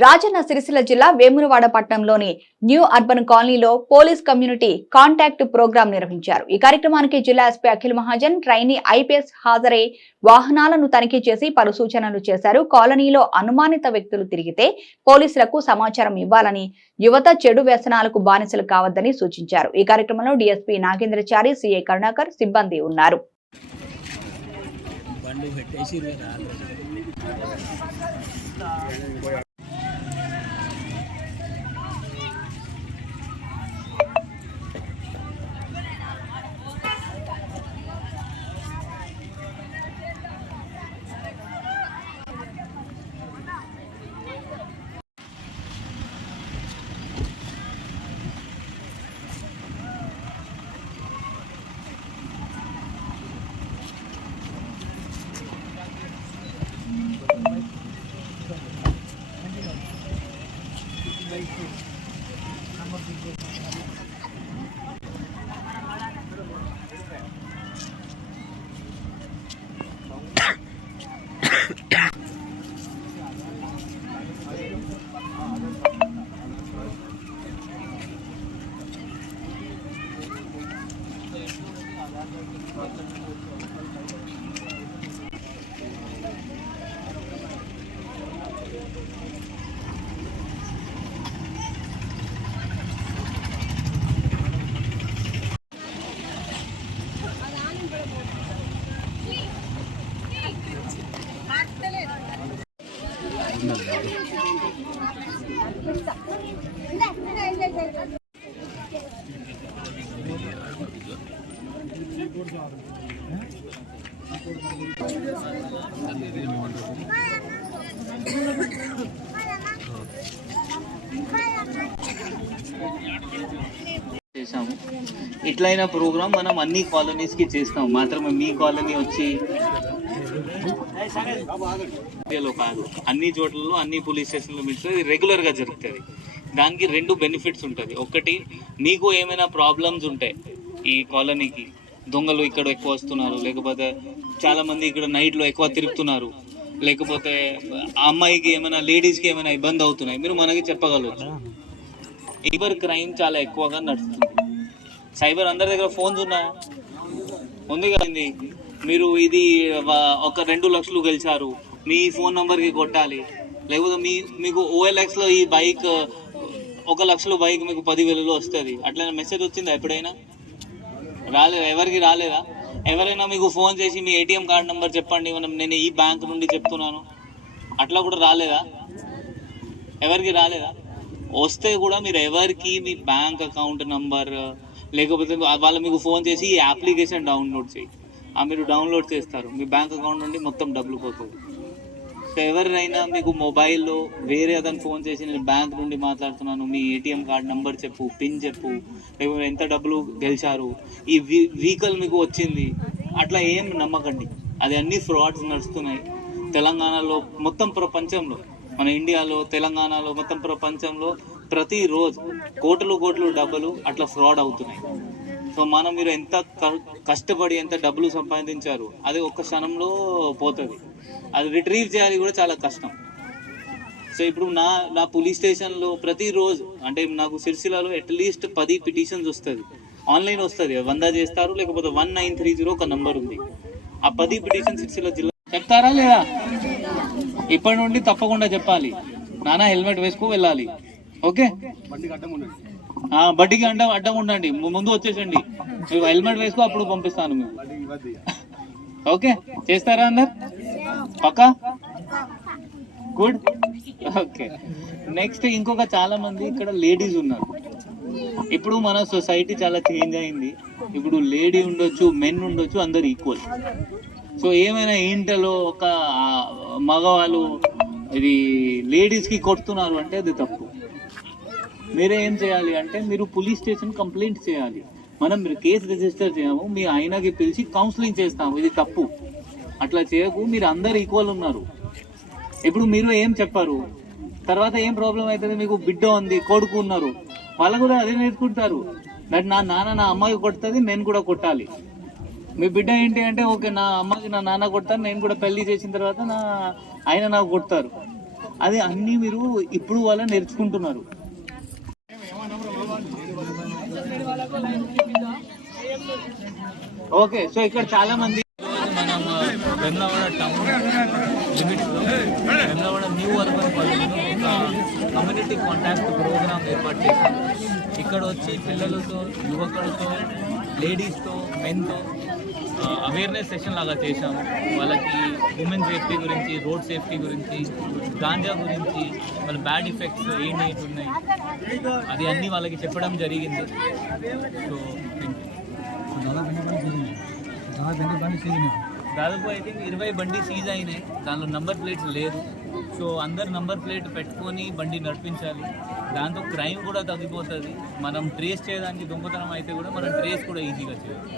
రాజన్న సిరిసిల్ల జిల్లా వేములవాడ పట్టణంలోని new urban కాలనీలో పోలీస్ కమ్యూనిటీ కాంటాక్ట్ ప్రోగ్రాం నిర్వహించారు. ఈ కార్యక్రమానికి జిల్లా SP Akhil Mahajan, trainee IPS హాజరై వాహనాలను తనిఖీ చేసి పలు సూచనలు చేశారు. కాలనీలో అనుమానిత వ్యక్తులు తిరిగితే పోలీసులకు సమాచారం ఇవ్వాలని, యువత చెడు వ్యసనాలకు బానిసలు కావద్దని సూచించారు. ఈ కార్యక్రమంలో డీఎస్పీ నాగేంద్రచారి, సీఐ కరుణాకర్ సిబ్బంది ఉన్నారు. చేసాము. ఇట్లైన ప్రోగ్రామ్ మనం అన్ని కాలనీస్ కి చేస్తాం. మాత్రమే మీ కాలనీ వచ్చి కాదు, అన్ని చోట్లలో అన్ని పోలీస్ స్టేషన్లో మిల్స్ రెగ్యులర్ గా జరుగుతుంది. దానికి రెండు బెనిఫిట్స్ ఉంటుంది. ఒకటి, మీకు ఏమైనా ప్రాబ్లమ్స్ ఉంటాయి, ఈ కాలనీకి దొంగలు ఇక్కడ ఎక్కువ వస్తున్నారు, లేకపోతే చాలా మంది ఇక్కడ నైట్ లో ఎక్కువ తిరుగుతున్నారు, లేకపోతే అమ్మాయికి ఏమైనా లేడీస్కి ఏమైనా ఇబ్బంది అవుతున్నాయి, మీరు మనకి చెప్పగలవచ్చు. సైబర్ క్రైమ్ చాలా ఎక్కువగా నడుస్తుంది. సైబర్ అందరి దగ్గర ఫోన్స్ ఉన్నాయా? ఉంది కదండి. మీరు ఇది ఒక 2 లక్షలు గెలిచారు, మీ ఫోన్ నంబర్కి కొట్టాలి, లేకపోతే మీకు OLXలో ఈ బైక్ 1 లక్షల బైక్ మీకు 10,000లో వస్తుంది. అట్లైనా మెసేజ్ వచ్చిందా ఎప్పుడైనా? రాలేదా? ఎవరికి రాలేదా? ఎవరైనా మీకు ఫోన్ చేసి మీ ATM కార్డ్ నెంబర్ చెప్పండి, నేను ఈ బ్యాంక్ నుండి చెప్తున్నాను, అట్లా కూడా రాలేదా? ఎవరికి రాలేదా? వస్తే కూడా మీరు ఎవరికి మీ బ్యాంక్ అకౌంట్ నంబర్, లేకపోతే వాళ్ళు మీకు ఫోన్ చేసి ఈ అప్లికేషన్ డౌన్లోడ్ చేయి, మీరు డౌన్లోడ్ చేస్తారు, మీ బ్యాంక్ అకౌంట్ నుండి మొత్తం డబ్బులు పోతుంది. సో ఎవరినైనా మీకు మొబైల్లో వేరే అతను ఫోన్ చేసి నేను బ్యాంక్ నుండి మాట్లాడుతున్నాను, మీ ATM కార్డ్ నెంబర్ చెప్పు, పిన్ చెప్పు, లేకపోతే ఎంత డబ్బులు గెలిచారు, ఈ వెహికల్ మీకు వచ్చింది, అట్లా ఏం నమ్మకండి. అది అన్ని ఫ్రాడ్స్ నడుస్తున్నాయి తెలంగాణలో, మొత్తం ప్రపంచంలో, మన ఇండియాలో, తెలంగాణలో, మొత్తం ప్రపంచంలో ప్రతిరోజు కోట్లు డబ్బులు అట్లా ఫ్రాడ్ అవుతున్నాయి. సో మీరు ఎంత కష్టపడి ఎంత డబ్బులు సంపాదించారు అది ఒక్క క్షణంలో పోతుంది. అది రిట్రీవ్ చేయాలి కూడా చాలా కష్టం. సో ఇప్పుడు నా పోలీస్ స్టేషన్లో ప్రతిరోజు, అంటే నాకు సిరిసిల్లలో అట్లీస్ట్ 10 పిటిషన్స్ వస్తుంది, ఆన్లైన్ వస్తుంది, 100 చేస్తారు, లేకపోతే 1930 ఒక నంబర్ ఉంది. ఆ 10 పిటిషన్ సిరిసిల్ల జిల్లా చెప్తారా లేదా? ఇప్పటి నుండి తప్పకుండా చెప్పాలి, నానా హెల్మెట్ వేసుకో వెళ్ళాలి. ఓకే, బడ్డీకి అడ్డం ఉండండి, ముందు వచ్చేసండి, మీరు హెల్మెట్ వేసుకో, అప్పుడు పంపిస్తాను మేము. ఓకే, చేస్తారా అందరు? పక్కా? గుడ్. ఓకే, నెక్స్ట్ ఇంకొక చాలా మంది ఇక్కడ లేడీస్ ఉన్నారు. ఇప్పుడు మన సొసైటీ చాలా చేంజ్ అయింది. ఇప్పుడు లేడీ ఉండొచ్చు, మెన్ ఉండొచ్చు, అందరు ఈక్వల్. సో ఏమైనా ఇంటలో ఒక మగవాళ్ళు ఇది లేడీస్కి కొడుతున్నారు అంటే అది తప్పు. మీరే ఏం చేయాలి అంటే మీరు పోలీస్ స్టేషన్ కంప్లైంట్ చేయాలి. మీరు కేసు రిజిస్టర్ చేయము, మీ ఆయనకి పిలిచి కౌన్సిలింగ్ చేస్తాము, ఇది తప్పు, అట్లా చేయకు, మీరు అందరు ఈక్వల్ ఉన్నారు. ఇప్పుడు మీరు ఏం చెప్పారు, తర్వాత ఏం ప్రాబ్లం అవుతుంది, మీకు బిడ్డ ఉంది, కొడుకు ఉన్నారు, వాళ్ళు కూడా అదే నేర్చుకుంటారు. నా నాన్న నా అమ్మాయి కొడుతుంది, నేను కూడా కొట్టాలి. మీ బిడ్డ ఏంటి అంటే, ఓకే నా అమ్మకి నా నాన్న కొడతారు, నేను కూడా పెళ్లి చేసిన తర్వాత ఆయన నాకు కొడతారు. అది అన్నీ మీరు ఇప్పుడు వాళ్ళ నేర్చుకుంటున్నారు. ఓకే, సో ఇక్కడ చాలా మంది మనం వెమ్లవాడ టౌన్ లిమిట్స్లో వెమ్లవాడ న్యూ అర్బన్ కాలేజీలో ఒక కమ్యూనిటీ కాంటాక్ట్ ప్రోగ్రామ్ ఏర్పాటు చేశాం. ఇక్కడ వచ్చి పిల్లలతో, యువకులతో, లేడీస్తో, మెన్తో అవేర్నెస్ సెషన్ లాగా చేశాము. వాళ్ళకి ఉమెన్ సేఫ్టీ గురించి, రోడ్ సేఫ్టీ గురించి, గాంజా గురించి, వాళ్ళ బ్యాడ్ ఎఫెక్ట్స్ ఏంటి ఉన్నాయి అది అన్నీ వాళ్ళకి చెప్పడం జరిగింది. సో దాదాపు ఐ థింక్ 20 బండి సీజ్ అయినాయి. దానిలో నంబర్ ప్లేట్స్ లేదు. సో అందరు నంబర్ ప్లేట్ పెట్టుకొని బండి నడిపించాలి. దాంతో క్రైమ్ కూడా తగ్గిపోతుంది. మనం ట్రేస్ చేయడానికి దొంగతనం అయితే కూడా మనం ట్రేస్ కూడా ఈజీగా చేయాలి.